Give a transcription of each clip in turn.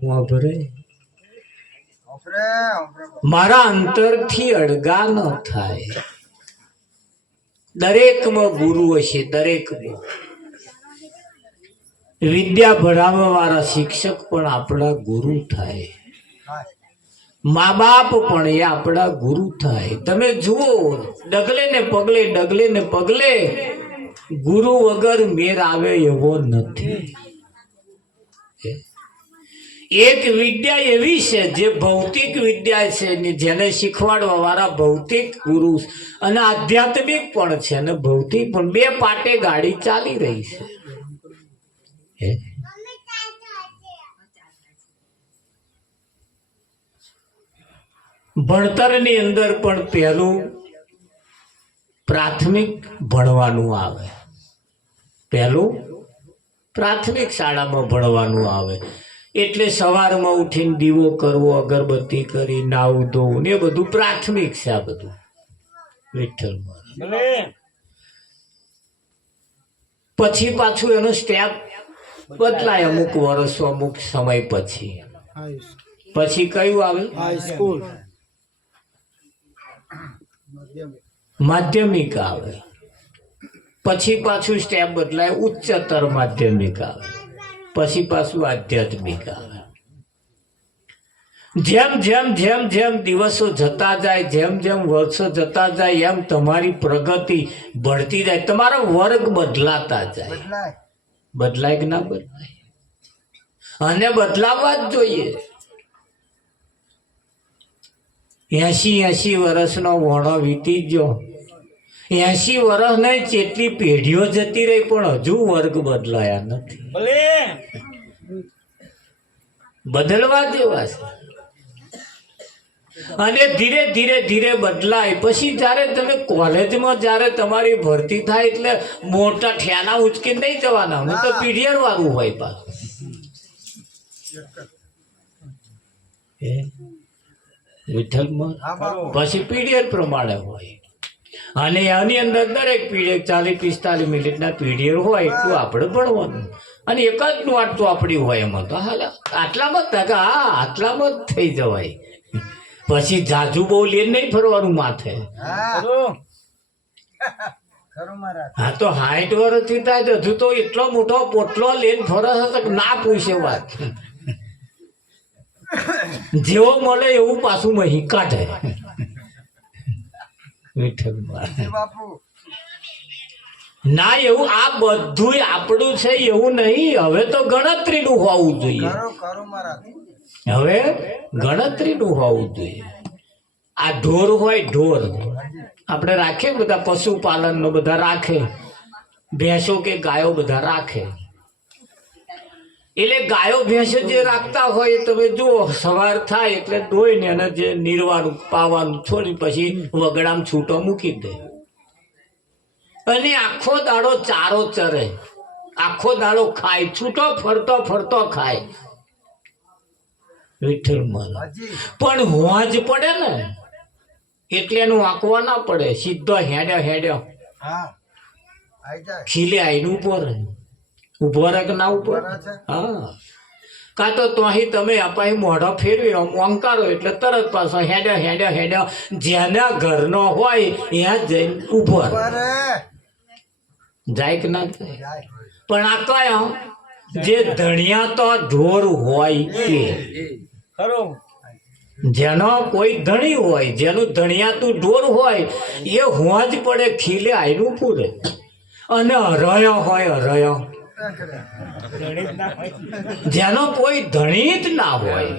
વાપરે મારા અંતરથી અળગા ન થાય. દરેકમાં ગુરુ હશે, દરેકમાં. વિદ્યા ભણાવવા વાળા શિક્ષક પણ આપણા ગુરુ થાય, મા બાપ પણ એ આપણા ગુરુ થાય. તમે જુઓ, ડગલે ને પગલે ગુરુ વગર મેર આવે એવો નથી. એક વિદ્યા એવી છે જે ભૌતિક વિદ્યા છે, જેને શીખવાડવા વાળા ભૌતિક ગુરુ અને આધ્યાત્મિક પણ છે અને ભૌતિક પણ, બે પાટે ગાડી ચાલી રહી છે. ભણતરની અંદર પણ પહેલું પ્રાથમિક ભણવાનું આવે. પહેલું પ્રાથમિક શાળામાં ભણવાનું આવે. એટલે સવારમાં ઉઠીને દીવો કરવો, અગરબત્તી કરી, નાવું ધોવું ને એ બધું પ્રાથમિક છે. આ બધું વિઠ્ઠલમાં. પછી પાછું એનો સ્ટેપ બદલાય અમુક વર્ષો, અમુક સમય પછી. પછી કયું આવે? હાઈસ્કૂલ, માધ્યમિક આવે. પછી પાછું સ્ટેપ બદલાય, ઉચ્ચતર માધ્યમિક આવે. પછી પાછું આધ્યાત્મિક આવે. જેમ જેમ જેમ જેમ દિવસો જતા જાય, જેમ જેમ વર્ષો જતા જાય, એમ તમારી પ્રગતિ बढ़તી જાય, તમારો વર્ગ બદલાતા જાય. બદલાય કે ના બદલાય? અને બદલાવવા જ જોઈએ. 80 વર્ષનો વણો વીતી ગયો. 80 વર્ષ નહીં, જેટલી પેઢીઓ જતી રહી, પણ હજુ વર્ગ બદલાયા નથી. બદલવા જેવા છે. અને ધીરે ધીરે ધીરે બદલાય. પછી જયારે તમે કોલેજમાં જયારે તમારી ભરતી થાય, એટલે મોટા ઠેના ઉચકી નહીં જવાના. હું તો પીરિયડ વાળું હોય પાછું. વિઠ્ઠલમાં પછી પીરિયડ પ્રમાણે હોય. અને આની અંદર દરેક પીરિયડ 40-45 મિનિટના પીરિયડ હોય, એટલું આપણે ભણવાનું. અને એક જ નોટ તો આપણી હોય એમાં તો હાલ આટલામાં જ, હા આટલામાં જ થઈ જવાય. પછી જાજુ બહુ લઈને નહીં ફરવાનું માથે. હા તો 60 વર્ષથી થાય, હજુ તો એટલો મોટો પોટલો લઈને ફરસ ના પૂછે વાત. જેવો મળે એવું પાછું મહી કાઢે. ના, એવું આ બધું આપણું છે એવું નહીં. હવે તો ગણતરીનું હોવું જોઈએ. હવે ગણતરીનું હોવું જોઈએ. આ ઢોર હોય, ઢોર આપણે રાખીએ, બધા પશુપાલન નો બધા રાખે, ભેંસો કે ગાયો બધા રાખે. એટલે ગાયો ભેંસો જે રાખતા હોય, તમે જુઓ, સવાર થાય એટલે ધોઈને અને જે નીરવાનું પાવાનું છોડી પછી વગડામાં છૂટો મૂકી દે. અને આખો દાડો ચારો ચરે, આખો દાડો ખાય, છૂટો ફરતો ફરતો ખાય. વિઠ્ઠલમાં પણ હોજ પડે ને, એટલે એનું આંકવા ના પડે. સીધો હેડ્યો હેડ્યો ખીલે આઈને ઉભો રહે. ઉભો રહે કે ના ઉભો? હા. કાં તો અહીં તમે અપાઈ મોઢો ફેરવી ઓંકારો એટલે તરત પાછો હેડ્યો હેડ્યો હેડ્યો જેના ઘરનો હોય ત્યાં જઈને ઉભો જાય કે ના જાય? પણ આ કયો જે ધણિયા તો ઢોર હોય કે જેનો કોઈ ધણી હોય, જેનું ધણિયાતું ઢોર હોય, એ હોજ પડે ખીલે આયનું પૂરે. અને હરયો હોય, હરયો જેનો કોઈ ધણી જ ના હોય,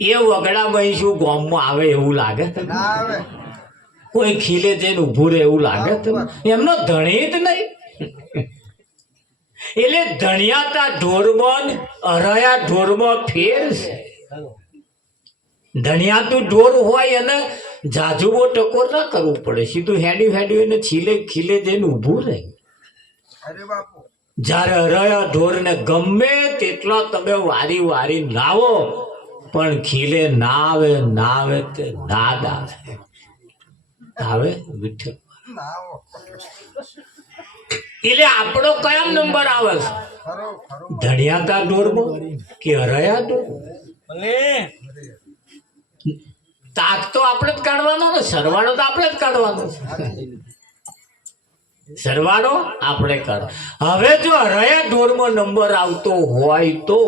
એ વગડા ભાઈ શું ગામમાં આવે એવું લાગે? કોઈ ખીલે જઈને ઉભું રહે એવું લાગે? એમનો ધણી જ નહીં. એટલે ધણિયાતા ઢોરમાં અરયા ઢોરમાં ફેર છે. ધણિયાતું ઢોર હોય અને જાજુબો ટકોર ના કરવું પડે, સીધું હેડ્યું હેડ્યું એને ખીલે ખીલે જઈને ઊભું રહે. જયારે અરયા ઢોર ને ગમે તેટલા તમે વારી વારી લાવો, પણ ખીલે ના આવે, ના આવે તે નાદ આવે. આવે વિઠ્ઠલ એટલે આપણો કયા નંબર આવે છે? ધણિયાતા ઢોરમાં કે હરાયા ઢોર? તાક તો આપણે જ કાઢવાનો ને, સરવાળો તો આપણે જ કાઢવાનો છે. સરવાળો આપણે કાઢ. હવે જો હરાયા ઢોરમાં નંબર આવતો હોય તો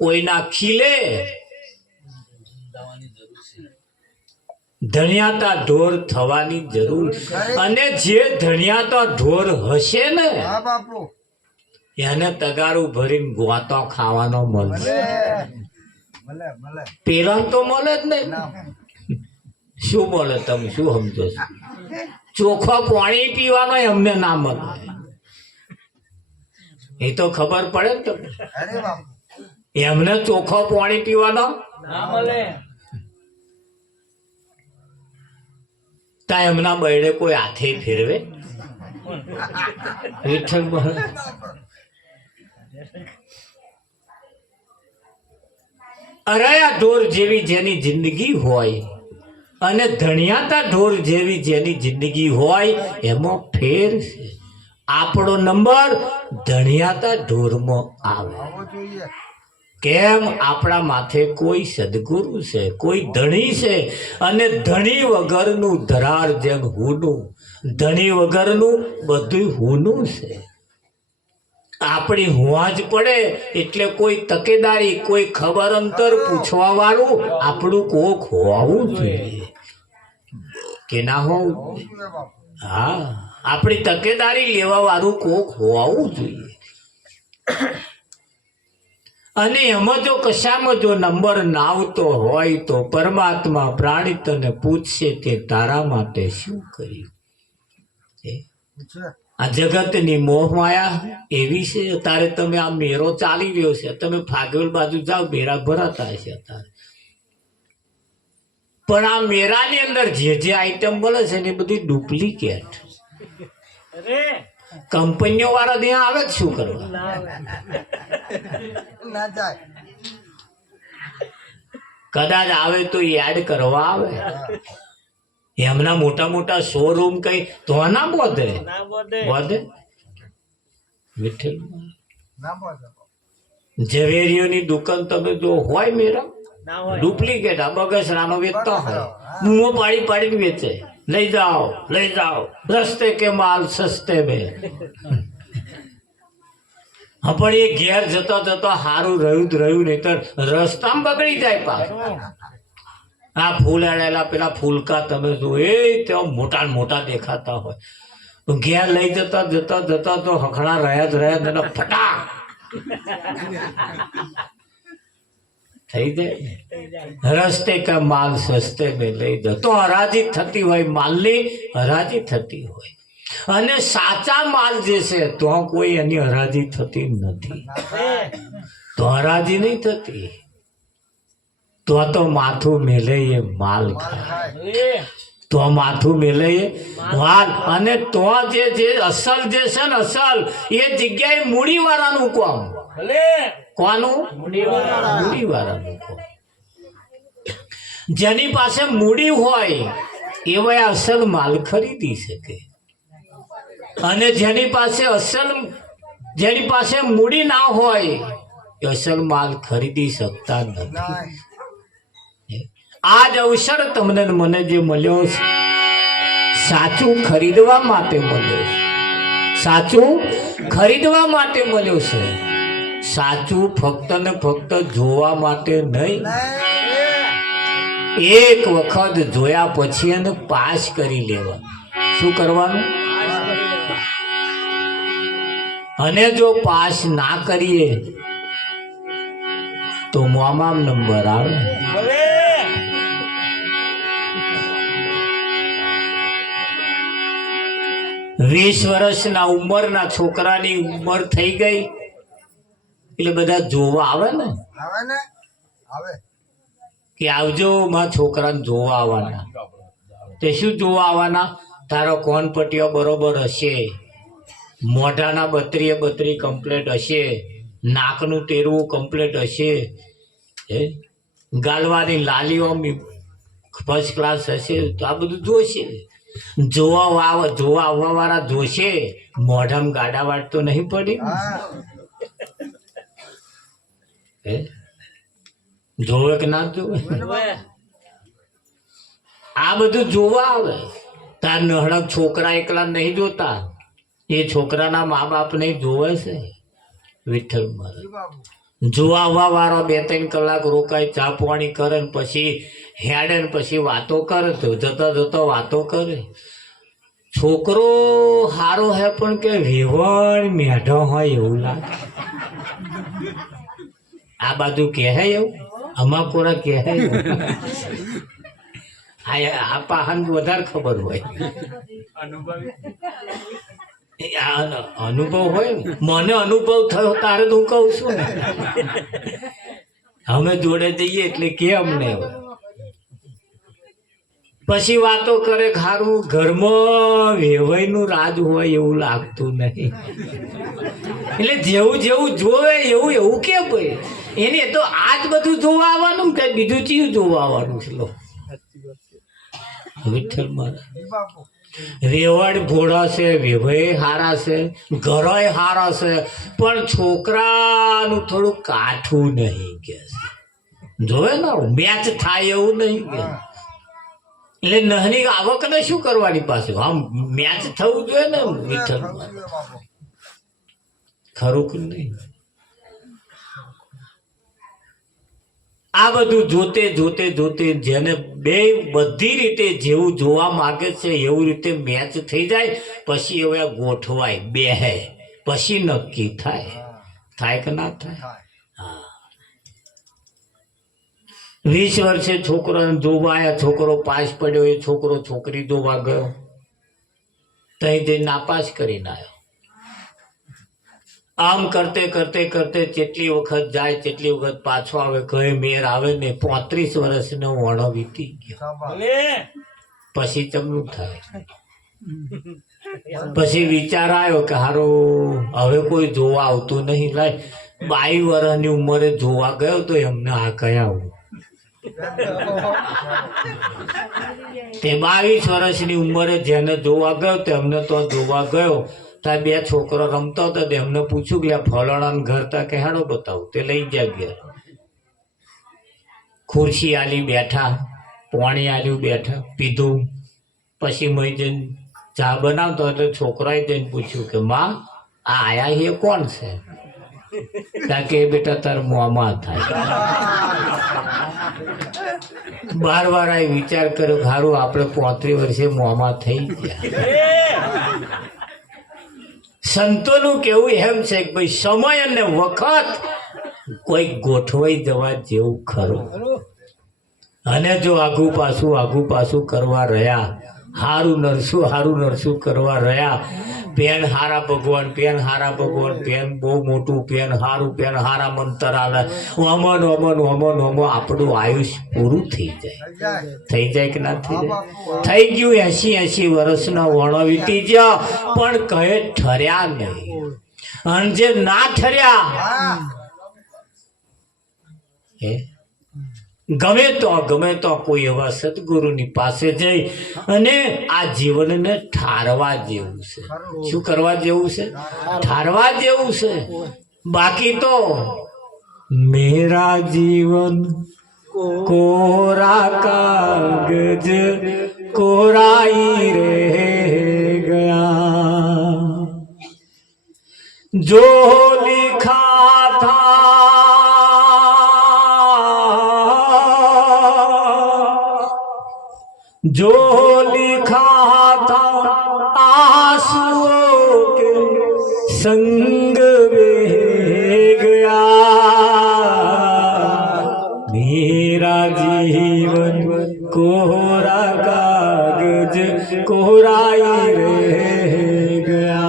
કોઈના ખીલે ધણિયાતા ઢોર થવાની જરૂર. અને જે ધણિયાતા ઢોર હશે ને એને તગારું ભરીને ગોતો ખાવાનો મળશે. પેલા તો મળે જ નહીં. શું મળે? તમે શું સમજો છો? ચોખ્ખો પાણી પીવાનો અમને ના મળે. એ તો ખબર પડે ને તમને. એમને ચોખ્ખો પાણી પીવાનો ના મળે. તા એમના બૈડે કોઈ હાથે ફેરવે? વિઠ્ઠલ બોલે. અરાયા ઢોર જેવી જેની જિંદગી હોય અને ધણિયાતા ઢોર જેવી જેની જિંદગી હોય એમાં ફેર છે. આપણો નંબર ધણિયાતા ઢોરમાં આવે. કેમ? આપણા માથે કોઈ સદગુરુ છે, કોઈ ધણી છે. અને ધણી વગરનું ધરાર જેમ હુનું, ધણી વગરનું બધું હુનું છે. આપણી હુઆજ પડે એટલે કોઈ તકેદારી, કોઈ ખબર અંતર પૂછવા વાળું આપણું કોક હોવું જોઈએ કે ના હોવું? હા, આપણી તકેદારી લેવા વાળું કોક હોવું જોઈએ. અને એમાં જો કશામાં જો નંબર ના આવતો હોય તો પરમાત્મા પ્રાણી તને પૂછશે કે તારા માટે શું કર્યું. આ જગતની મોહમાયા એવી છે. અત્યારે તમે આ મેરો ચાલી રહ્યો છે, તમે ફાગવેલ બાજુ જાઓ, મેરા ભરાતા હશે અત્યારે. પણ આ મેરાની અંદર જે જે આઈટમ મળે છે ને એ બધી ડુપ્લિકેટ. કંપનીઓ વાળા ત્યાં આવે જ શું કરવા? કદાચ આવે તો એડ કરવા આવે. એમના મોટા મોટા શોરૂમ કઈ તો ના બોધે બોધે. ઝવેરીઓની દુકાન તમે જો હોય મેરા ડુપ્લિકેટ આ બગસરાનો વેચતો હોય, બૂમો પાડી પાડીને વેચે. લઈ જાઓ, લઈ જાઓ, રસ્તે કે માલ સસ્તે મેં. હા, પણ એ ઘેર જતો જતો સારું રહ્યું જ રહ્યું, નહીં તો રસ્તામાં બગડી જાય પાછું. આ ફૂલ અડાયેલા પેલા ફૂલકા તમે જો એ ત્યાં મોટા મોટા દેખાતા હોય, ઘેર લઈ જતા જતા જતા તો હખણા રહ્યા જ રહ્યા ને ફટા થઈ જાય. રસ્તે કા માલ સસ્તે મેં લઈ જાઓ તો હરાજી થતી હોય, માલની હરાજી થતી હોય. અને સાચા માલ જે છે તો કોઈ એની હરાજી થતી નથી. તો હરાજી નહીં થતી તો માથું મેલે એ માલ ખાય. તો માથું મેલે એ માલ. અને તો જે અસલ જે છે ને અસલ એ જગ્યાએ મૂડી વાળાનું કામ. કોનું? મૂડી વાળાનું કામ. જેની પાસે મૂડી હોય એવા અસલ માલ ખરીદી શકે. અને જેની પાસે મૂડી ના હોય એ અસલ માલ ખરીદી શકતા નથી. આજ અવસર તમને મને જે મળ્યો છે સાચું ખરીદવા માટે મળ્યો છે. સાચું ખરીદવા માટે મળ્યો છે. સાચું ફક્ત ને ફક્ત જોવા માટે નહીં. એક વખત જોયા પછી એને પાસ કરી લેવા. શું કરવાનું? અને જો પાસ ના કરીએ તો મોમામ નંબર આવે. 20 વર્ષના ઉંમરના છોકરાની ઉંમર થઈ ગઈ એટલે બધા જોવા આવે ને કે આવજો મારા છોકરાને જોવા આવવાના. તે શું જોવા આવવાના? તારો કોન પટ્ટીઓ બરોબર હશે, મોઢાના 32 કમ્પ્લેટ હશે, નાકનું તેરવું કમ્પ્લેટ હશે, ગાલવાની લાલીઓ ફર્સ્ટ ક્લાસ હશે. તો આ બધું જોશે. જોવા આવવા વાળા જોશે, મોઢામાં ગાડા વાટ તો નહીં પડી હે? જોવે કે ના જોવે? આ બધું જોવા આવે. તાર નહળક છોકરા એકલા નહીં જોતા, એ છોકરાના મા બાપ ને જોવે છે. વિઠ્ઠલ મહારાજ જોવા આવવા વાળો 2-3 કલાક રોકાય, ચા પાણી કરે ને પછી હેડે ને પછી વાતો કરે. તો જતા જતા વાતો કરે. છોકરો હારો હે પણ કે વેવણ મેઢો હોય એવું લાગે. આ બાજુ કહે એવું, અમા કોરા કહે એવું. આ પાહન વધારે ખબર હોય, અનુભવ હોય. મને અનુભવ થયો તારે તો હું કઉ છું ને. અમે જોડે જઈએ એટલે કે અમને પછી વાતો કરે. ખારું ઘરમાં વેવાઈનું રાજ હોય એવું લાગતું નહીં. એટલે જેવું જેવું જોવે એવું એવું કે ભાઈ એને તો આજ બધું જોવા આવવાનું, કઈ બીજું ચીજ જોવા આવવાનું છે. વિઠ્ઠલ મહારાજ રેવડ ભોળા છે, વેવાઈ હારા છે, ઘરોય હારા છે, પણ છોકરાનું થોડું કાઠું નહીં કે જોવે ને મેચ થાય એવું નહીં કે. એટલે નહની આવક ને શું કરવાની પાછું આમ મેચ થવું જોઈએ ને. વિઠ્ઠલ ખરું કે નહીં? આ બધું જોતે જોતે જોતે જેને બે બધી રીતે જેવું જોવા માંગે છે એવું રીતે મેચ થઈ જાય, પછી હવે ગોઠવાય બેહે, પછી નક્કી થાય કે ના થાય? 20 વર્ષે છોકરાને જોવા આવ્યા, છોકરો પાસ પડ્યો, એ છોકરો છોકરી જોવા ગયો, તઈ જઈને નાપાસ કરીને આવ્યો. આમ કરતે કરતે કરતે જેટલી વખત જાય તેટલી વખત પાછો આવે. કઈ મેર આવે ને 35 વર્ષનો વણો વીતી ગયો. પછી ચમનું થાય. પછી વિચાર આવ્યો કે હારું હવે કોઈ જોવા આવતું નહીં. લાય 22 વર્ષની ઉંમરે જોવા ગયો તો એમને આ કયા તે 22 વર્ષની ઉંમરે જેને જોવા ગયો તેમને તો જોવા ગયો. ત્યાં 2 છોકરો રમતો હતો, એમને પૂછ્યું કે ફલાણાનું ઘર તા કે હેડો બતાવું. તે લઈ ગયા ઘેર. ખુરશી આલી બેઠા, પાણી આલ્યું બેઠા, પીધું. પછી મય જઈને ચા બનાવતો એટલે છોકરાએ જઈને પૂછ્યું કે માં આ આયા એ કોણ છે? કારણ કે બેટા તાર મોમાં થાય. 12 વાર વિચાર કર્યો ખારું આપણે 35 વર્ષે મોમાં થઈ ગયા. સંતોનું કેવું એમ છે કે ભાઈ સમય અને વખત કોઈ ગોઠવાઈ જવા જેવું ખરું. અને જો આગું પાછું કરવા રહ્યા, હારું નરસું કરવા રહ્યા, પેન હારા ભગવાન, પેન બહુ મોટું પેન હારું, પેન હારા મંતર આલે, અમન આપણું આયુષ્ય પૂરું થઈ જાય કે ના થઈ જાય? થઈ ગયું. 80 વર્ષના વણો વીતી ગયા, પણ કહે ઠર્યા નહીં. અને જે ના ઠર્યા ગમે તો કોઈ એવા સદગુરુની પાસે જઈ અને આ જીવનને ઠારવા જેવું છે. શું કરવા જેવું છે? ઠારવા જેવું છે. બાકી તો મેરા જીવન કોરા કાગજ કોરાઈ રે ગયા, જો लिखा था जो लिखा था आंसुओं के संग में गया, मेरा जीवन कोरा कागज कोराई रह गया.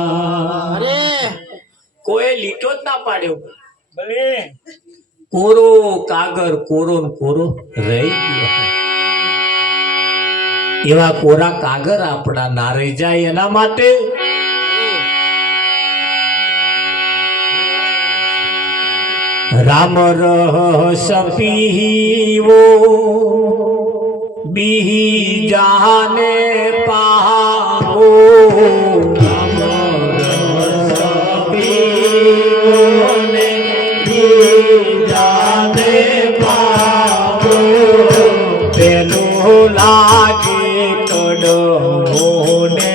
કોઈ લીટો જ ના પાડ્યો, ભલે કોરો કાગર કોરો રહી ગયો. એવા કોરા કાગર આપણા ના રહી જાય એના માટે રામ રસ પીવો બીજાને પાવો પેલું લાગે કડવો ને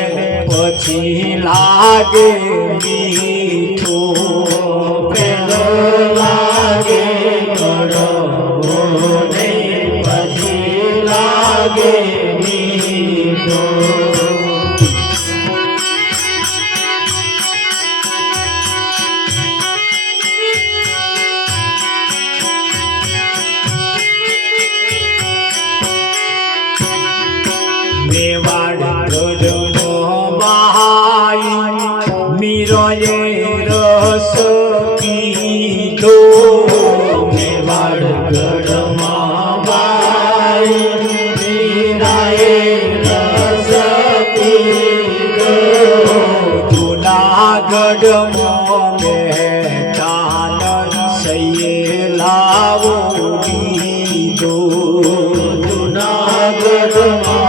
પછી લાગે મીઠું પેલું લાગે કડવો ને પછી લાગે મીઠું મેવાડ ગઢનો બહાઈ મીરોએ રસ પીધો મેવાડ ગઢમાં બહાઈ મીરાએ રસ પીધો જૂનાગઢમાં મહેતાન સૈયે લાવો દીધો જૂનાગઢમાં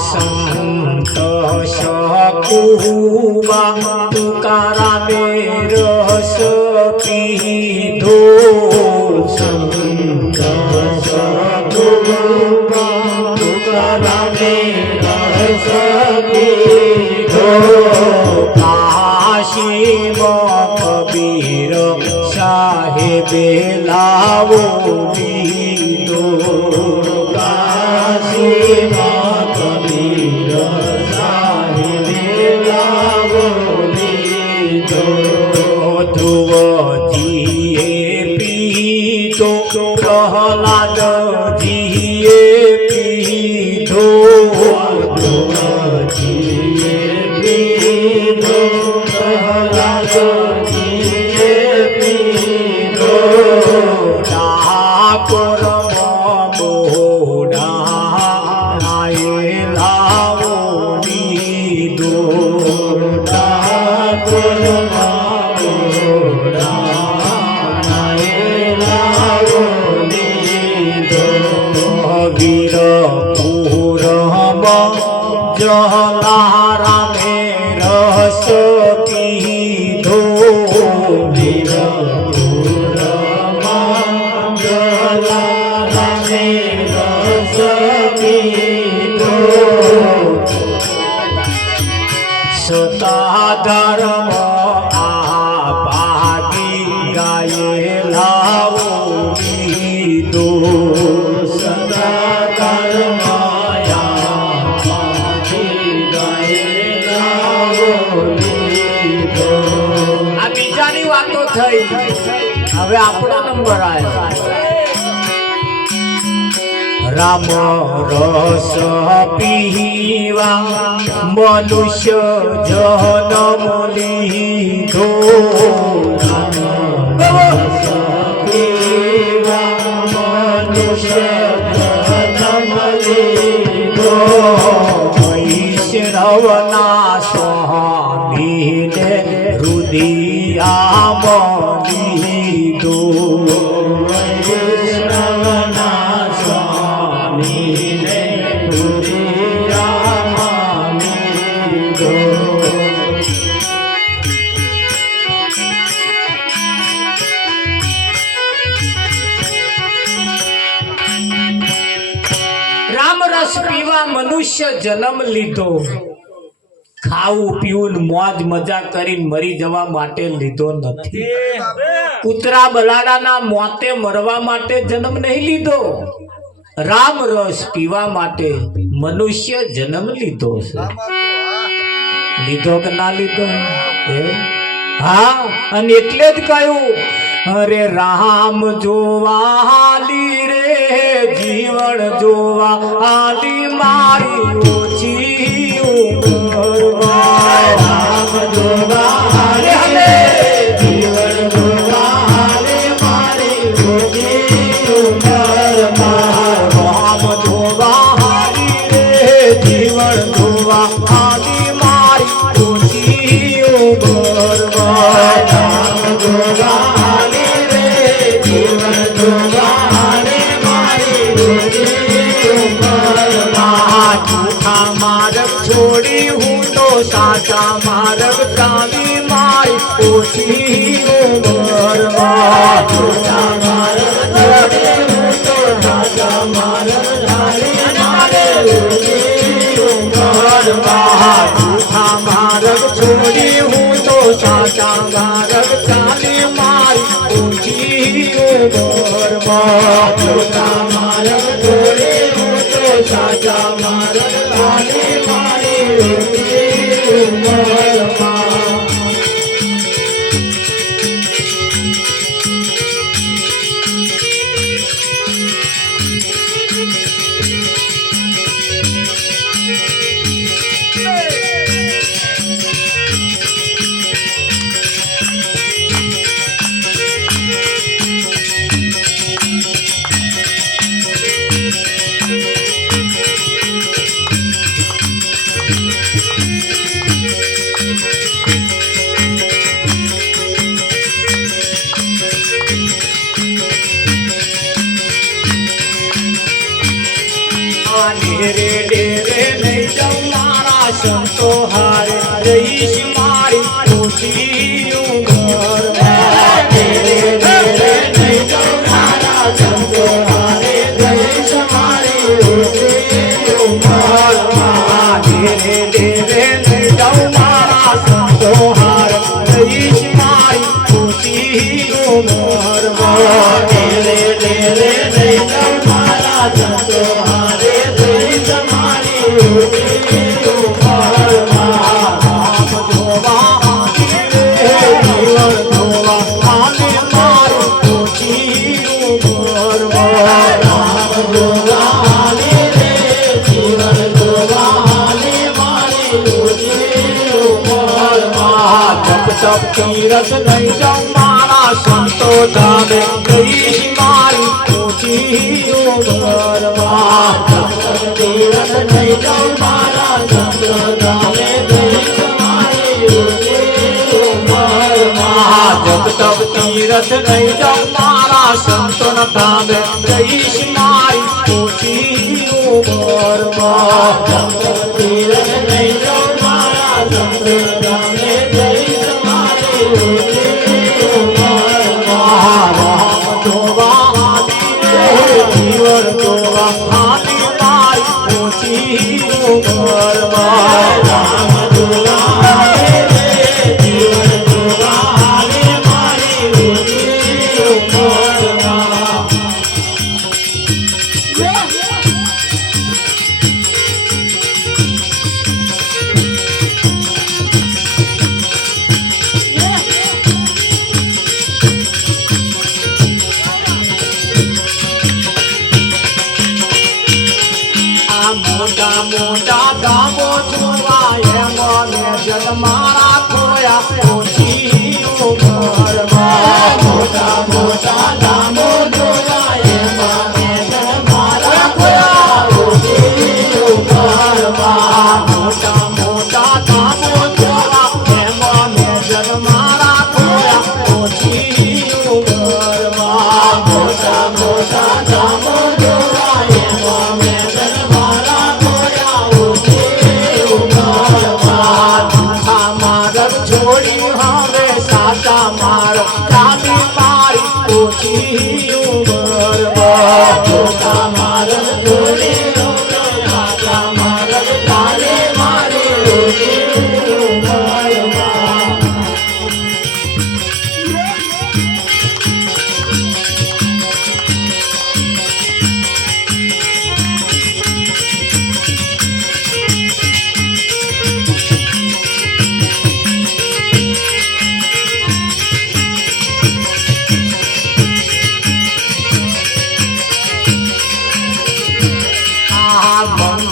સંત શકુબા તુકારામે રસ પીધો સંત શકુબા તુકારામે રસ પીધો કાશીમાં કબીર સાહેબે લાવો દીધો કાશીમાં કબીર સાહેબે લાવો દીધો ધ્રુવજીએ પીધો પ્રહલાદજીએ પીધો ધ્રુવજીએ પીધો પ્રહલાદજીએ પીધો ઠાકોર જલારામે રસ પીધો વીરપુરમાં જલારામે રસ પીધો સતાધર્મ આપાદી ગાયે લાવો દીધો સતાધર્મ વાતો થઈ હવે આપણો નંબર આવ્યો રામ રસ પીવા મનુષ્ય જન્મ લીધો રામ રસ પીવા મનુષ્ય જન્મ લીધો વૈષ્ણવના સ્વામીને રુદિયામલીધો વૈષ્ણવના સ્વામીને રુદિયામલીધો રામ રસ પીવા મનુષ્ય જન્મ લીધો ખાવું પીવું ને મોજ મજા કરીને મરી જવા માટે લીધો નથી. કૂતરા બલાડાના મોતે મરવા માટે જન્મ નહીં લીધો. રામ રસ પીવા માટે મનુષ્ય જન્મ લીધો છે. લીધો કે ના લીધો? હા, અને એટલે જ કહ્યું, અરે રામ જોવા હાલી રે જીવન જોવા હાલી મારી ઓછી ઉંમરમાં. રામ જોવા હાલે જીવન જોવા હાલે મારી ઓછી ઉંમરમાં. રામ જોવા હાલી રે જીવન જોવા હાલી મારી ઓછી ઉંમરમાં. રામ જોવા છોડી હું તો સાચા માર્ગ ચાલી મારી ઓછી ઉંમરમાં. છોટા માર્ગ છોડી હું તો સાચા માર્ગ ચાલી મારી ઓછી ઉંમરમાં. છોટા માર્ગ છોડી હું તો સાચા માર્ગ ચાલી મારી ઓછી ઉંમરમાં. છોટા માર્ગ છોડી હું તો સાચા માર્ગ ચાલી મારી ઓછી ઉંમરમાં. સંતો હારે રહીશ મારી ઓછી ઉંમરમાં. નહીં જવનારા સંતો હારે રહીશ મારી ઓછી ઉંમરમાં. ધીરે ધીરે નહીં જવનારા સંતો હારે રહીશ મારી ઓછી ઉંમરમાં. ધીરે ધીરે નહીં જવનારા સંતો હારે રહીશ મારી ઓછી તીરથ નહીં જાઉં મારા સંતો ધામે રહીશ મારી ઓછી ઉંમરમાં. તીરથ નહીં જાઉં મારા સંતો ધામે રહીશ મારી ઓછી ઉંમરમાં. જબ તબ તીરથ નહીં જાઉં મારા સંતો ધામે રહીશ મારી ઓછી ઉંમરમાં. તીરથ નહીં જાઉં મારા સંતો ધામે રહીશ જીવન જોવા હાલી મારી ઓછી ઉંમરમાં. રામ જોવા જીવન જોવા હાલી મારી ઓછી ઉંમરમાં. મોટા મોટા ગામો જોવા મને જગ મારા ખોયા ઓછી ઉંમરમાં. મોટા મોટા ગામો જોવા મને જગ મારા ખોયા ઓછી ઉંમરમાં. મોટા મોટા ગામો જોવા મને જગ મારા ખોયા ઓછી ઉંમરમાં. મોટા મોટા ગામો જોવા છોડી હવે સાચા માર્ગ ચાલી મારી ઓછી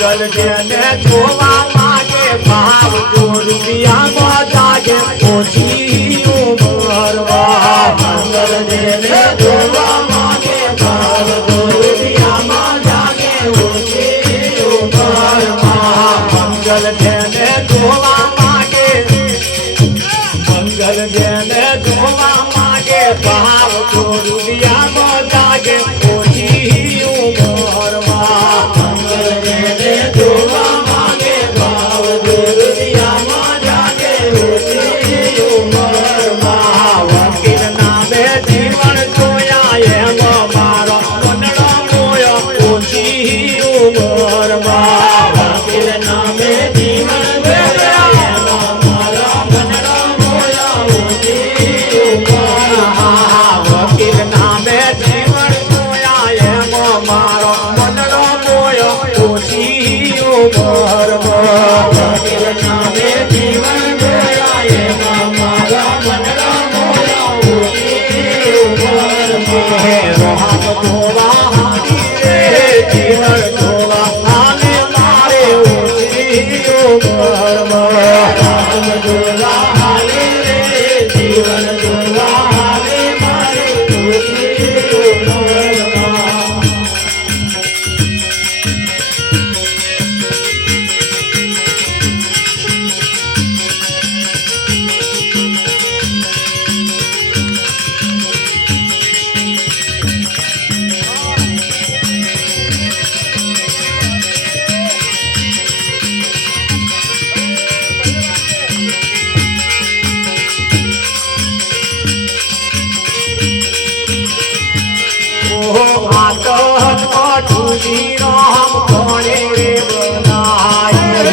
મંગલ જેને જોવા માંગે ભાવ જો રૂપિયામાં જાગે ઓછી ઉંમરમાં મંગલ જેને જોવા માંગે ભાવ જો રૂપિયામાં જાગે ઓછી ઉંમરમાં મંગલ જેને જોવા માંગે મંગલ જેને જોવા માંગે ભાવ જો રૂપિયામાં જાગે ઓછી ઉંમરમાં મંગલ જેને જોવા માંગે ભાવ જો રૂપિયામાં જાગે ઓછી ઉંમરમાં વકીલ નામે જીવન જોયા એમ મારો મનડો મોયો ઓછી ઉંમરમાં વકીલ નામે જીવન જોયા એમ મારો મનડો મોયો ઓછી ઉંમરમાં વકીલ નામે જીવન જોયા એમ મારો મનડો મોયો ઓછી ઉંમરમાં વકીલ નામે જીવન જોયા એમ મારો મનડો મોયો ઓછી ઉંમરમાં રોહન જોવા હારી રે જીવન જોવા આને મારે ઓછી ઉંમરમાં રોહન જોવા હારી રે જીવન જોવા આને મારે ઓછી ઉંમરમાં રામ કોણે રે બનાઈ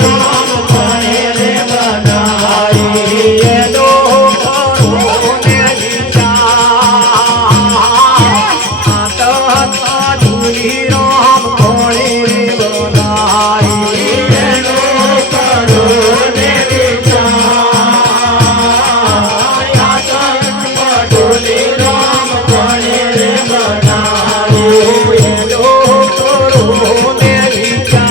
રામ કોણે રે બનાઈ એ દો કોને વિચાર ઢૂલી રામ કોણે રે બનાઈ એ દો કોને વિચાર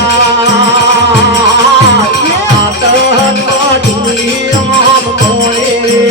ઢૂલી રામ કોણે રે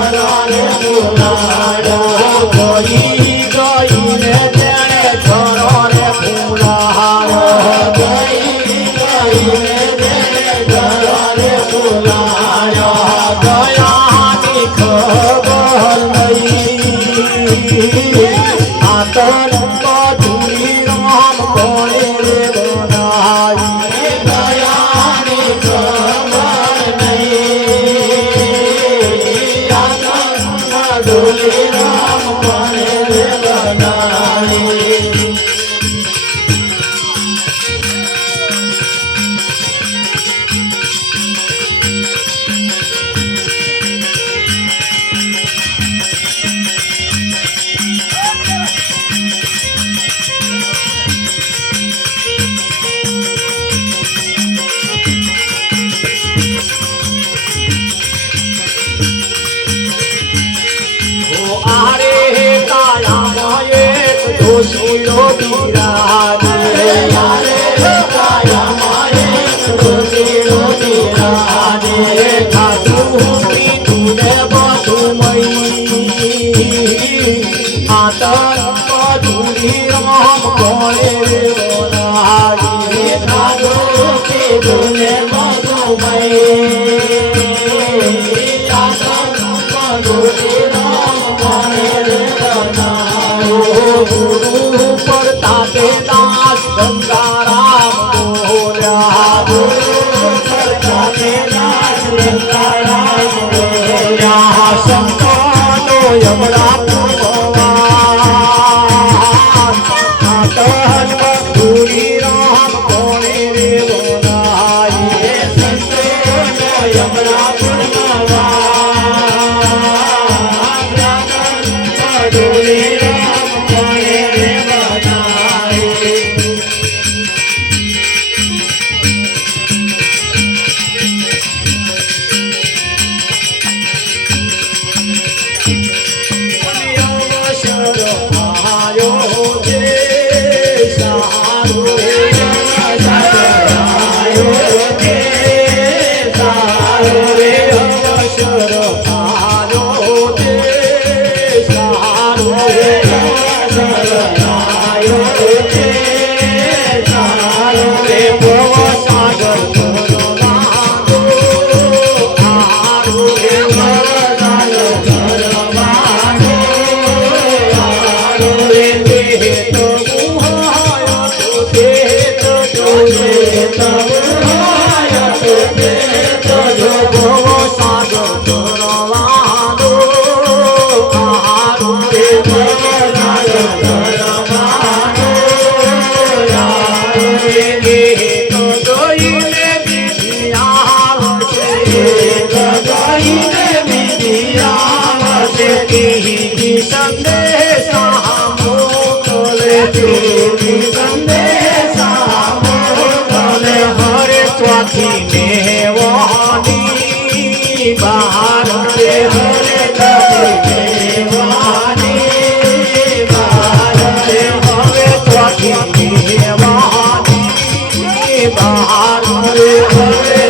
Hare બિરાજે યારે કાયા મારે એકલો કેળો બિરાજે ખાધું પીધું ને બધું મળી આતંકધૂરી રામ કોણે બોલાવી ખાધું પીધું ને બધું મળી આતંકધૂરી રામ કોણે બનાવ્યો ગુરુ પડતાપે દાસ ગંગારામ બોલ્યા ગુરુ પડતાપે દાસ ગંગારામ બોલ્યા સંતોનો યમડા પૂરી રામ કોણે રે બોલાય સંતોનો યમડા પૂરી રામ કોણે રે બોલાય બહાર રે હરે દેવાની બહાર રે હવે ત્વાથી દેવાની બહાર રે હવે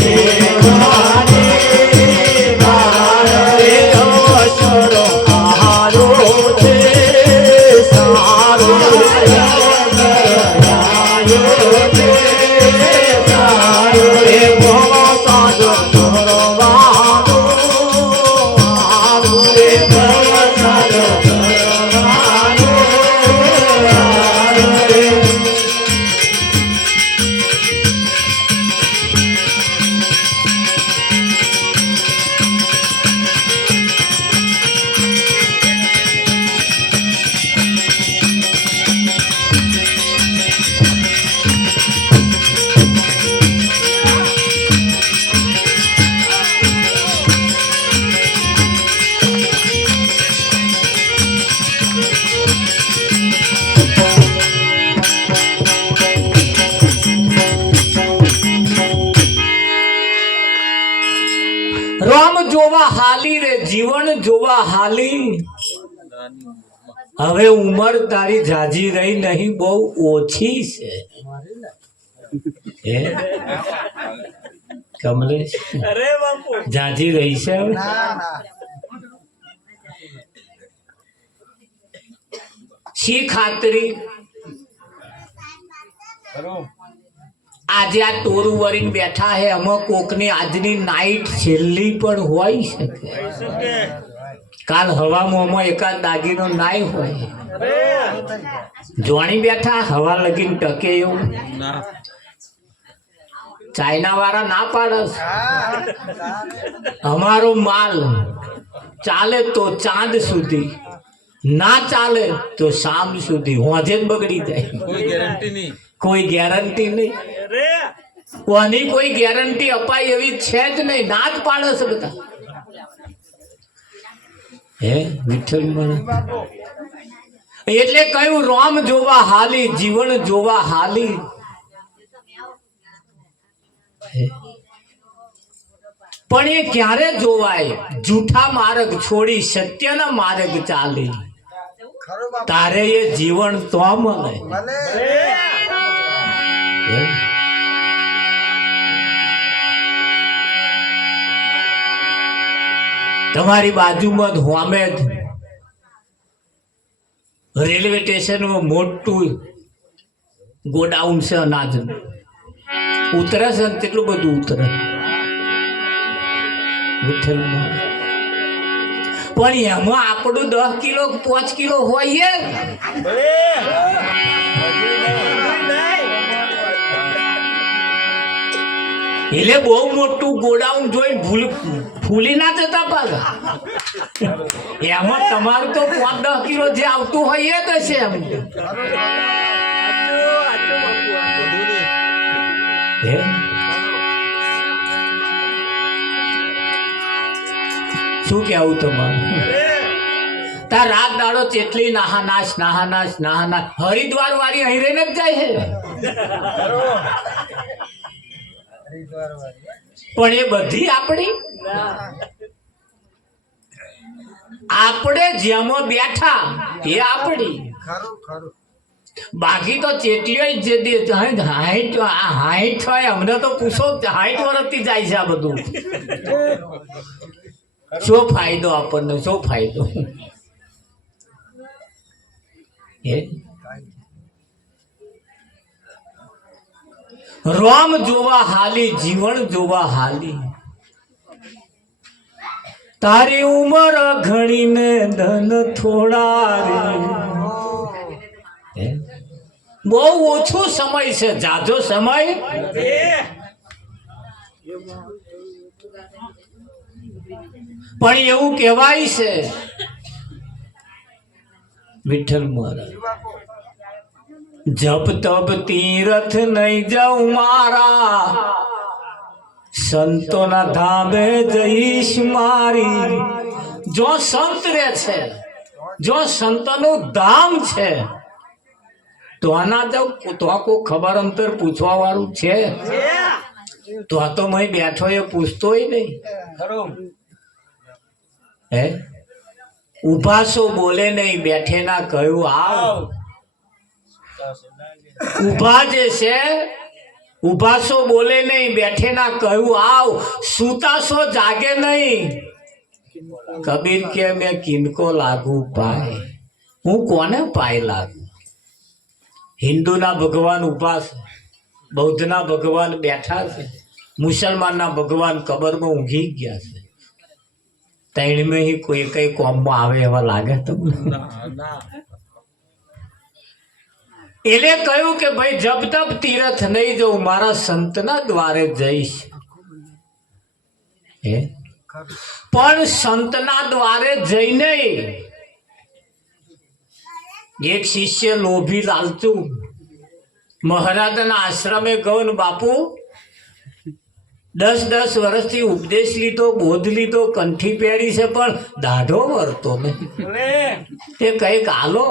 દેવાની બહાર રે અવસરો આહારો છે સારો રામ જોવા હાલી રે જીવન જોવા હાલી હવે ઉંમર તારી જાજી રહી નહીં બહુ ઓછી છે હે કમલેશ અરે બાપુ જાજી રહી છે હવે શી ખાતરી આજે આ તોરું વરીને બેઠા હે આમાં કોકની આજની નાઈટ છેલ્લી પણ હોય શકે કાલ હવામાં એકાદ દાગીનો નાય હોય જોણી બેઠા હવા લગીને ટકે એવું ચાઇના વાળા ના પાડસ અમારો માલ ચાલે તો ચાંદ સુધી ના ચાલે તો શામ સુધી હોજે જ બગડી જાય કોઈ ગેરંટી નહીં કોની કોઈ ગેરંટી અપાય એવી છે જ નહીં ના જ પાડે છે બધા હે વિઠ્ઠલ એટલે કયું રામ જોવા હાલી જીવન જોવા હાલી પણ એ ક્યારે જોવાય જૂઠા માર્ગ છોડી સત્યના માર્ગ ચાલી તારે એ જીવન તો મળે. તમારી બાજુમાં જ હોમે જ રેલવે સ્ટેશનમાં મોટું ગોડાઉન છે અનાજ ઉતરે છે ને તેટલું બધું ઉતરે વિઠ્ઠલમાં. પણ એમાં આપણું 10 કિલો 5 કિલો હોય એટલે બહુ મોટું ગોડાઉન જોઈ ફૂલી ના જતા પાછા. એમાં તમારું તો 5-10 કિલો જે આવતું હોય એ તો છે એમ. શું કેવું તમારું? તાર રાત દાડો ચેટલી નાહાનાશ હરિદ્વાર વાળી અહીં રહીને જ જાય છે. પણ એ બધી આપણી આપણે જેમાં બેઠા એ આપણી. બાકી તો ચેટલીઓ હાઈટ હોય. અમને તો પૂછો 60 વર્ષથી જાય છે આ બધું. શું ફાયદો આપણને? શું ફાયદો? રોમ જોવા હાલી જીવન જોવા હાલી. તારી ઉંમર ઘણી ને ધન થોડા. બહુ ઓછો સમય છે, જાજો સમય. પણ એવું કહેવાય છે વિઠ્ઠલ મહારાજ, જબ તબ તીરથ નહીં જાઉં મારા, સંતોના ધામે જઈશ મારી. જો સંત રે છે, જો સંતનું ધામ છે, તો આના જાઉં તો કોઈ ખબર અંતર પૂછવા વાળું છે? તો આ તો મેં બેઠો એ પૂછતોય નહીં. હે ઉભાસો બોલે નહીં, બેઠે ના કહ્યું આવ. ઉભા જે છે ઉભાસો બોલે નહીં, બેઠે ના કહ્યું આવ. સુતાસો જાગે નહીં. કબીર કે મેં કિनको લાગુ પાય, હું કોને પાય લાગુ? હિન્દુના ભગવાન ઉભા છે, બૌદ્ધના ભગવાન બેઠા છે, મુસલમાનના ભગવાન કબરમાં ઊંઘી ગયા છે. ત્રણમાં કોઈ કઈ કોમમાં આવે એવા લાગે તમને? એટલે કહ્યું કે ભાઈ જબ તબ તીરથ નહીં જવું, મારા સંતના દ્વારે જઈશ. પણ સંતના દ્વારે જઈને એક શિષ્ય લોભી લાલચુ મહારાજના આશ્રમે ગયો ને બાપુ 10 વર્ષથી ઉપદેશ લીધો, બોધ લીધો, કંઠી પહેરી છે, પણ દાઢો વરતો નહીં. તે કઈક હાલો.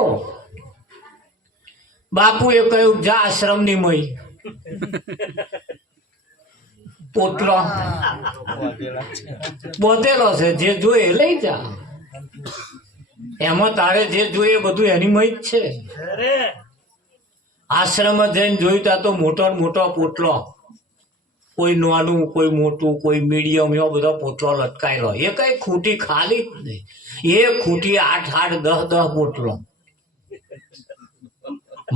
બાપુએ કહ્યું જા આશ્રમની મય પોટલો બોધેલો છે, જે જોઈએ લઈ જા. એમાં તારે જે જોઈએ બધું એની મય જ છે. આશ્રમ જઈને જોયું તા તો મોટો મોટો પોટલો, કોઈ નાનું, કોઈ મોટું, કોઈ મીડિયમ, એવો બધો પોટલો લટકાયેલો. એ કઈ ખૂટી ખાલી જ નહીં, એ ખૂટી 8-10 પોટલો.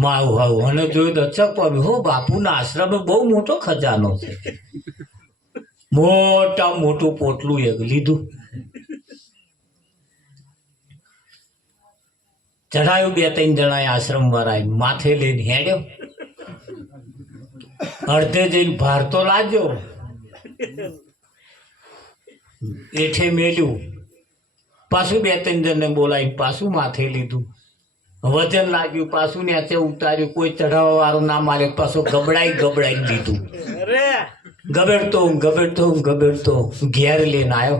માવું આવું અને જોયું તો અચક પામ્યું. હો, બાપુના આશ્રમે બહુ મોટો ખજાનો છે. મોટા મોટું પોટલું એક લીધું, ચડાયું. 2-3 જણા આશ્રમ વાળા માથે લઈને હેડ્યો. અડધે જઈને ભાર તો લાગ્યો, એઠે મેલ્યું. પાછું 2-3 જણને બોલાવી પાછું માથે લીધું. વજન લાગ્યું, પાછું નેચે ઉતાર્યું. કોઈ ચઢાવવા વાળું ના મારે, પાછું ગબડાઈ લીધું. ગબેડતો ઘેર લઈને આવ્યો.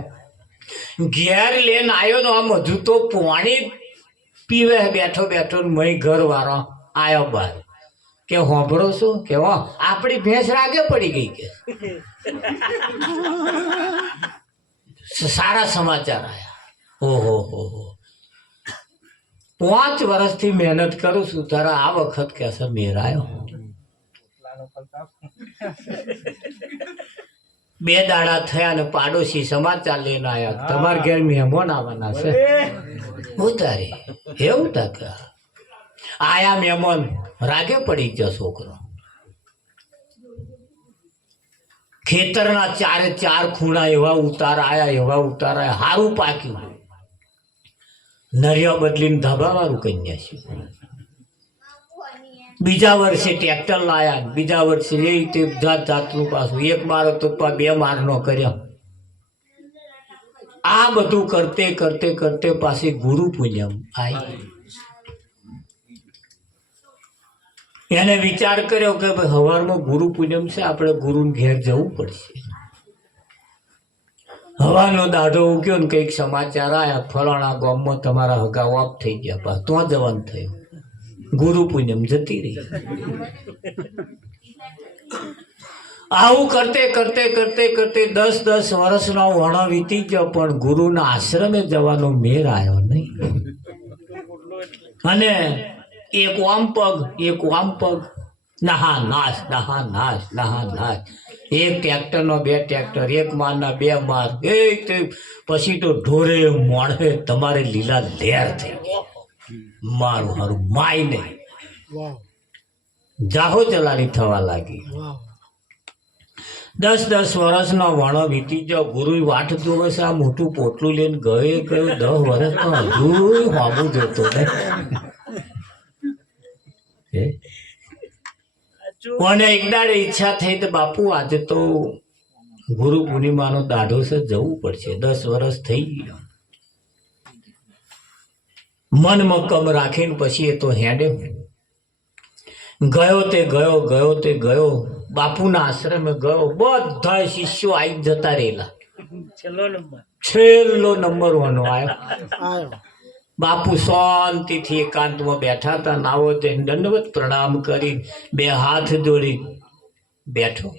તો આમ હજુ તો પાણી પીવે બેઠો મય ઘર વાળો આવ્યો બહાર કે હોંભળો છો કે આપણી ભેંસ રાગે પડી ગઈ કે સારા સમાચાર આયા. ઓહો 5 વર્ષથી મહેનત કરું છું, તારા આ વખત કેસે મેર આવ્યો. 2 દાડા થયા અને પાડોશી સમાચાર લઈને આવ્યા, તમારા ઘેર મહેમાન આવવાના છે. ઉતારી એવું ટકા આયા મહેમાન, રાગે પડી ગયો છોકરો. ખેતરના 4 ખૂણા એવા ઉતાર આયા, હારું પાક્યું. નરિયા બદલીને ધાબા વાળું કરી નાખ્યું. બીજા વર્ષે ટ્રેક્ટર લાયા, બીજા વર્ષે એ રીતે જાત જાતનું પાછું 1 માર તો 2 મારનો કર્યા. આ બધું કરતે કરતે કરતે પાછી ગુરુ પૂનમ આવી. એને વિચાર કર્યો કે ભાઈ સવારમાં ગુરુ પૂનમ છે, આપણે ગુરુ ઘેર જવું પડશે. હવાનો દાઢો ઉગ્યો ને કંઈક સમાચાર આયા, ફલાણા ગામમાં તમારા હગા ઓફ થઈ ગયા, પા તો જવાનું થયું. ગુરુ પૂનમ જતી રહી. આવું કરતે કરતે કરતે કરતે 10 વર્ષનો વણો વીતી ગયો, પણ ગુરુના આશ્રમે જવાનો મેર આવ્યો નહીં. અને એક ઓમ પગ, નહા નાશ, એક ટ્રેક્ટરનો 2 ટ્રેક્ટર, 1 મારના 2 માર, પછી તો ઢોરે મોણે તમારે લીલા લહેર થઈ ગઈ. મારું હારું માય નહીં, જાહો ચલાની થવા લાગી. 10 વર્ષનો વણો વીતી ગયો. ગુરુ વાટ જોવે છે, આ મોટું પોટલું લઈને ગયો 10 વર્ષ તો હજુ હોબું જતો કોને. એક દાડે ઈચ્છા થઈ તો બાપુ આજે તો ગુરુ પૂર્ણિમાનો દાઢો છે, જવું પડશે. 10 વર્ષ થઈ ગયો. મન મક્કમ રાખીને પછી એ તો હેડે ગયો. બાપુના આશ્રમે ગયો. બધા શિષ્યો આવી જતા રહેલા. છેલ્લો નંબર 1 આવ્યો. બાપુ શાંતિથી એકાંતમાં બેઠા હતા. નાવો તે દંડવત પ્રણામ કરી 2 હાથ જોડી બેઠો.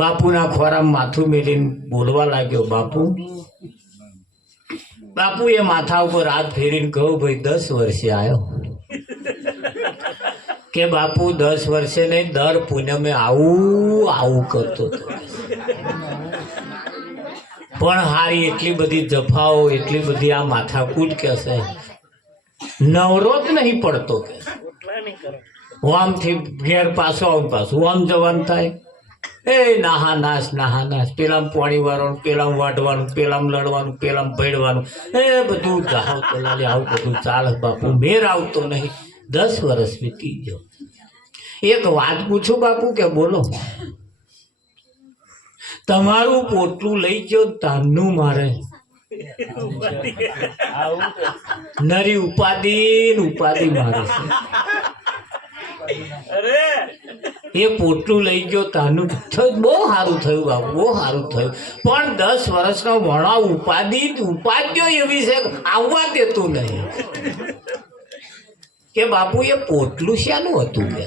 બાપુના ખોરામાં માથું મેલીને બોલવા લાગ્યો, બાપુ એ માથા ઉપર હાથ ફેરીને કહું, ભાઈ 10 વર્ષે આવ્યો. કે બાપુ 10 વર્ષે નહીં, દર પૂનમે આવું કરતો હતો. પણ હારી એટલી બધી જફાઓ, એટલી બધી આ માથાકૂટ કે છે, નવરો જ નહીં પડતો. કે આમથી ઘેર પાછો આમ જવાનું થાય. એ નાહા નાશ, પેલામ પાણી વાળવાનું, પેલામ વાઢવાનું, પેલામ લડવાનું, પેલામ ભેડવાનું, એ બધું જાહો ચલાલી આવું બધું ચાલે. બાપુ મેર આવતો નહીં. 10 વર્ષ વીતી ગયો. એક વાત પૂછું બાપુ? કે બોલો. તમારું પોટલું લઈ ગયો તારનું મારે નરી ઉપાધિ મારે છે. એ પોટલું લઈ ગયો તારનું બહુ સારું થયું બાપુ, બહુ સારું થયું. પણ 10 વર્ષનો ભણવા ઉપાધ્યો એવી છે, આવવા દેતું નહીં. કે બાપુ એ પોટલું શાનું હતું? કે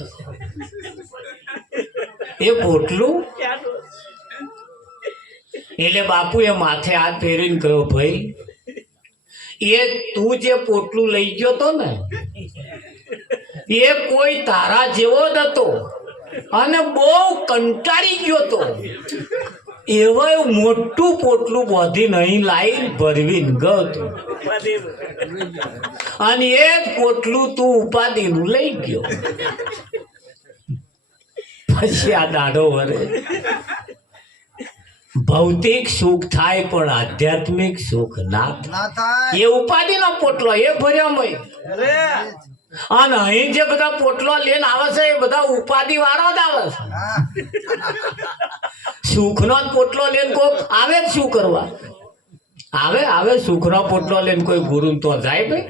એ પોટલું એટલે બાપુ એ માથે હાથ ફેરીને કહ્યો, ભાઈ એ તું જે પોટલું લઈ ગયો તો ને, એ કોઈ તારા જેવો જ હતો અને બહુ કંટાળી ગયો તો. એવા મોટું પોટલું બાંધી નહીં લાવી ભરવીને ગયો તો, અને એ જ પોટલું તું ઉપાધિનું લઈ ગયો. પછી આ દાઢો વરે. ભૌતિક સુખ થાય પણ આધ્યાત્મિક સુખ ના થાય. એ ઉપાધિનો પોટલો એ ભર્યામય. અને અહીં જે બધા પોટલો લઈને આવે છે એ બધા ઉપાધિ વાળો જ આવે છે. સુખનો જ પોટલો લઈને કોઈ આવે જ શું કરવા? આવે સુખનો પોટલો લઈને કોઈ ગુરુ તો જાય ભાઈ.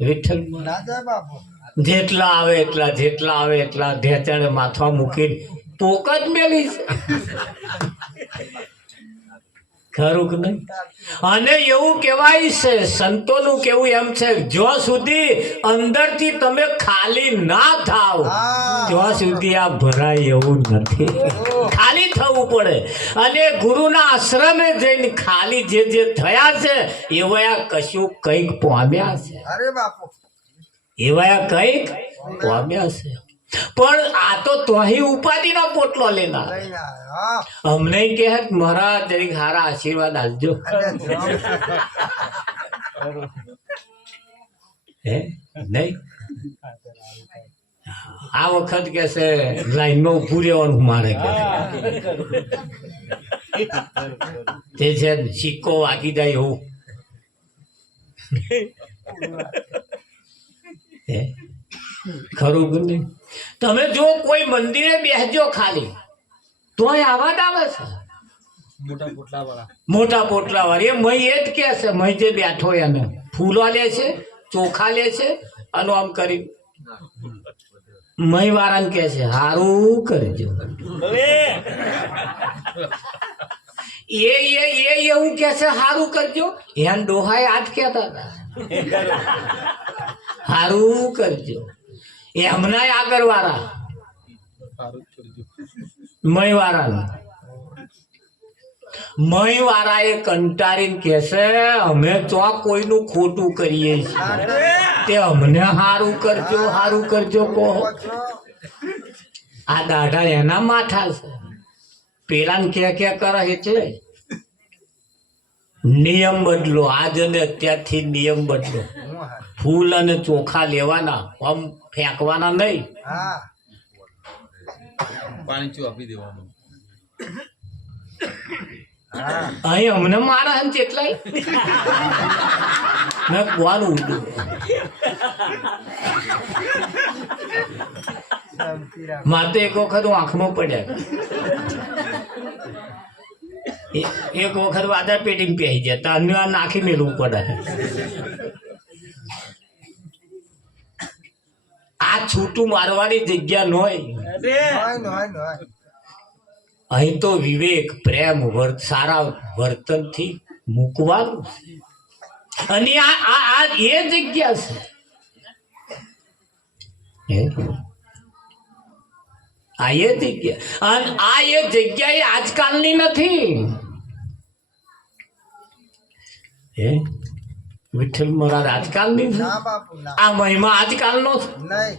વિઠ્ઠલ જેટલા આવે એટલા ઢેચણે માથા મૂકીને પોક જ મેલી છે. ખરું કે નહીં? અને એવું કહેવાય છે, સંતોનું કેવું એમ છે, જ્યાં સુધી અંદરથી તમે ખાલી ના થાવ ત્યાં સુધી આ ભરાય એવું નથી. ખાલી થવું પડે. અને ગુરુના આશ્રમે જઈને ખાલી જે થયા છે એવા કશું કંઈક પામ્યા છે. અરે બાપુ એવા કંઈક પામ્યા છે. પણ આ તો તોહી ઉપાધિનો પોટલો લેનાર. લઈને આવ્યો. અમને કહે મારા જરીક સારા આશીર્વાદ આપજો. હે નહીં, આ વખત કે છે લાઈનમાં ઉભું રહેવાનું મારે કે તે છે સિક્કો વાગી જાય એવું. હે ખરું કે નહીં? તમે જો કોઈ મંદિરે બેસજો ખાલી તોય આવાજ આવે છે. મોટા પોટલા વાળા એ મય એ જ કે છે, મય જે બેઠો એને ફૂલો લે છે, ચોખા લે છે, અને આમ કરી મય વાળાને કે છે હારું કરજો. એ એવું કે છે હારું કરજો. એન ડોહાએ આજ કહેતા હતા હારું કરજો. એમના આગળ વાળા મય વાળા એ કંટાળીને કે છે અમે તો કોઈનું ખોટું કરીએ છીએ તે અમને હારું કરજો કહો. આ દાઢા એના માથા છે. પેલા ને કે કરે એટલે નિયમ બદલો. આજ અને અત્યારથી નિયમ બદલો. ફૂલ અને ચોખા લેવાના, આમ ફેંકવાના નહીં. હા પાણી ચૂ આપી દેવાનું. અહીં અમને મારા હન કેટલાય મેં કોવાનું ઉડું. મારે તો એક વખત હું આંખમાં પડ્યા. એક વખત વાદા પેટી પહેરી જતા અન્ય નાખી મેળવું પડે. આ છૂટું મારવાની જગ્યા ન હોય. અહીં તો વિવેક, પ્રેમ, સારા વર્તનથી મૂકવાનું છે. અને આ એ જગ્યા છે. આ એ જગ્યા, અને આ એ જગ્યા એ આજકાલની નથી. હે વિઠ્ઠલ મહારાજ આજકાલની છે? ના બાપુ ના. આ મહિમા આજકાલનો છે? નહીં.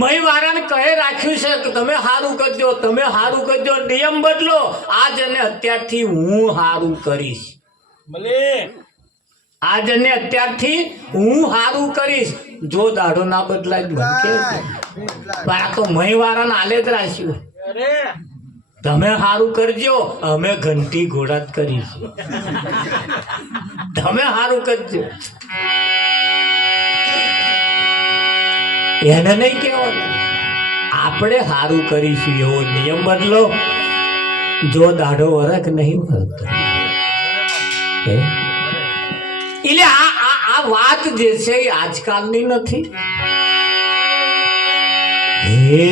મય વાળાને કહે રાખ્યું છે કે તમે સારું કરજો, તમે સારું કરજો, નિયમ બદલો. આજ અને અત્યારથી હું સારું કરીશ. આજ અને અત્યારથી હું સારું કરીશ. જો દાઢો ના બદલાય મને કે આ તો મય વાળાને હાલે જ રાખ્યું. તમે સારું કરજો, અમે ઘંટી ઘોડા જ કરીશું. તમે સારું કરજો. એને નહીં કહેવાનું આપણે સારું કરીશું એવો નિયમ બદલો. જો દાઢો વરખ નહીં મળતો એટલે આ વાત જે છે એ આજકાલની નથી. હે